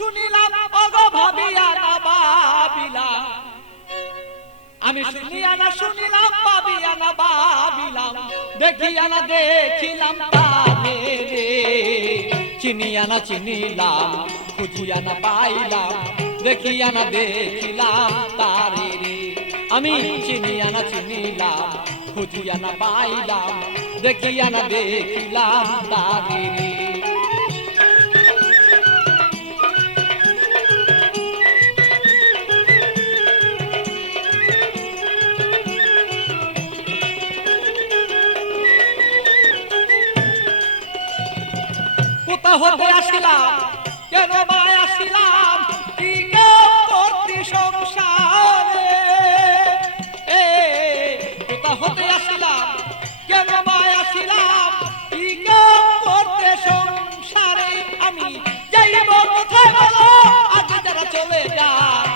শুনিলাম ওগো ভাবিয়া না ভাবিলাম, আমি শুনিয়া না শুনিলাম ভাবিয়া না ভাবিলাম, দেখিয়া না দেখিলাম তারে রে। চিনিয়া না চিনিলাম, খুঁজিয়া না পাইলাম, দেখিয়া না দেখিলাম তারে রে। আমি চিনিয়া না চিনিলাম, খুঁজিয়া না পাইলাম, দেখিয়া না দেখিলাম তারে রে। কোথা হতে আসিলাম, কেন বা আসিলাম, কি করতে সংসারে। কোথা হতে আসিলাম, কেন বা আসিলাম, কি করতে সংসারে। আমি যাইব কোথায় বলো, আগে যারা চলে যায়।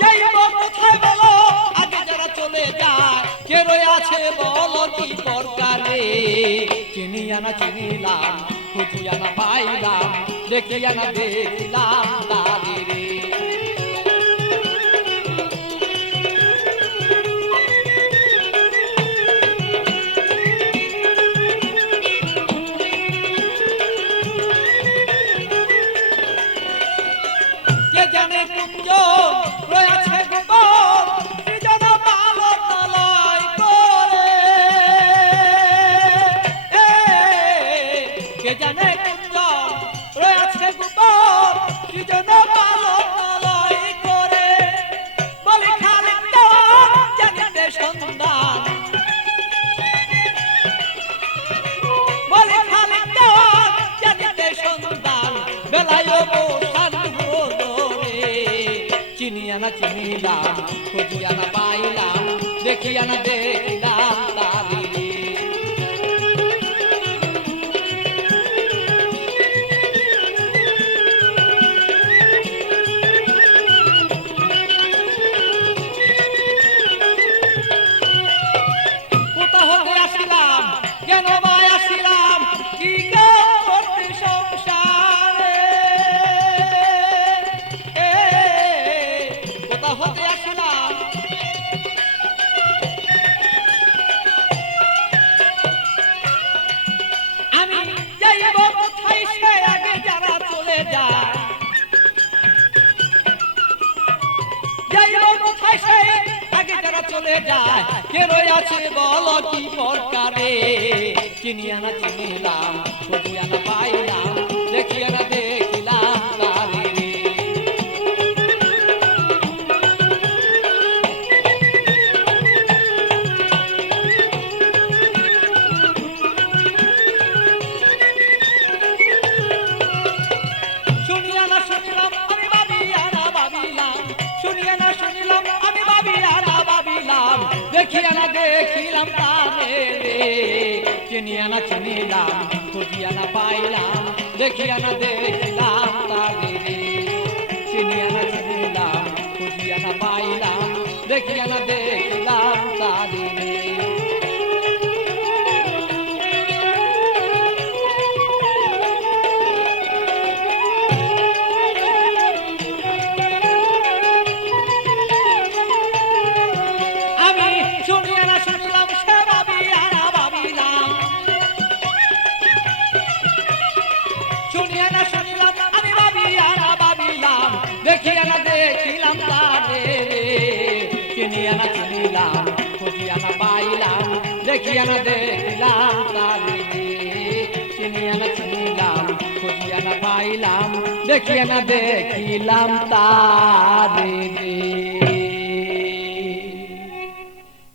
যাইব কোথায় বলো, আগে যারা চলে যায়। কে রয়ে আছে বলো কি দরকারে। চিনিয়া না চিনিলাম, খুঁজিয়া না পাইলাম, দেখিয়া না দেখিলাম তারে রে। কে জানে কুঞ্জ রয়েছে গোপন, কি যেন পালন লয় করে। কে জানে কুঞ্জ রয়েছে গোপন, কি যেন পালন লয় করে। বলি খালিক দেওয়ান জানিতে সন্ধান, বলি খালিক দেওয়ান জানিতে সন্ধান, বেলায় বসান হলো রে। চিনিয়া না চিনিলাম, খুঁজিয়া না পাইলাম, দেখিয়া না দেখিলাম তারে রে। কোথা হতে আসিলাম, কেন বা আসিলাম, কি করতে সংসারে। কোথা হতে আসিলাম, আমি যাইব কোথায় সে আগে যারা চলে যায়। যাইব কোথায় সে আগে যারা চলে যায়। কে রয়ে আছে বলো কি প্রকারে। চিনিয়া না চিনিলাম, খুঁজিয়া না পাইলাম, দেখিয়া না দেখিলাম তারে রে। শুনিয়া না শুনিলাম, আমি ভাবিয়া না ভাবিলাম, শুনিয়া না শুনিলাম, আমি ভাবিয়া না ভাবিলাম, দেখিয়া না দেখিলাম তারে রে। চিনিয়া না চিনিলাম, খুঁজিয়া না পাইলাম, দেখিয়া না দেখিলাম তারে রে। চিনিয়া না চিনিলাম, খুঁজিয়া না পাইলাম, দেখিয়া না দেখিলাম তারে রে। আমি শুনিয়া না শুনিলাম, সে ভাবিয়া না ভাবিলাম, শুনিয়া না শুনিলাম, আমি ভাবিয়া না ভাবিলাম, দেখিয়া না দেখিলাম তারে রে। চিনিয়া না চিনিলাম, খুঁজিয়া না পাইলাম, দেখিয়া না দেখিলাম তারে রে। চিনিয়া না চিনিলাম, খুঁজিয়া না পাইলাম, দেখিয়া না দেখিলাম তারে রে।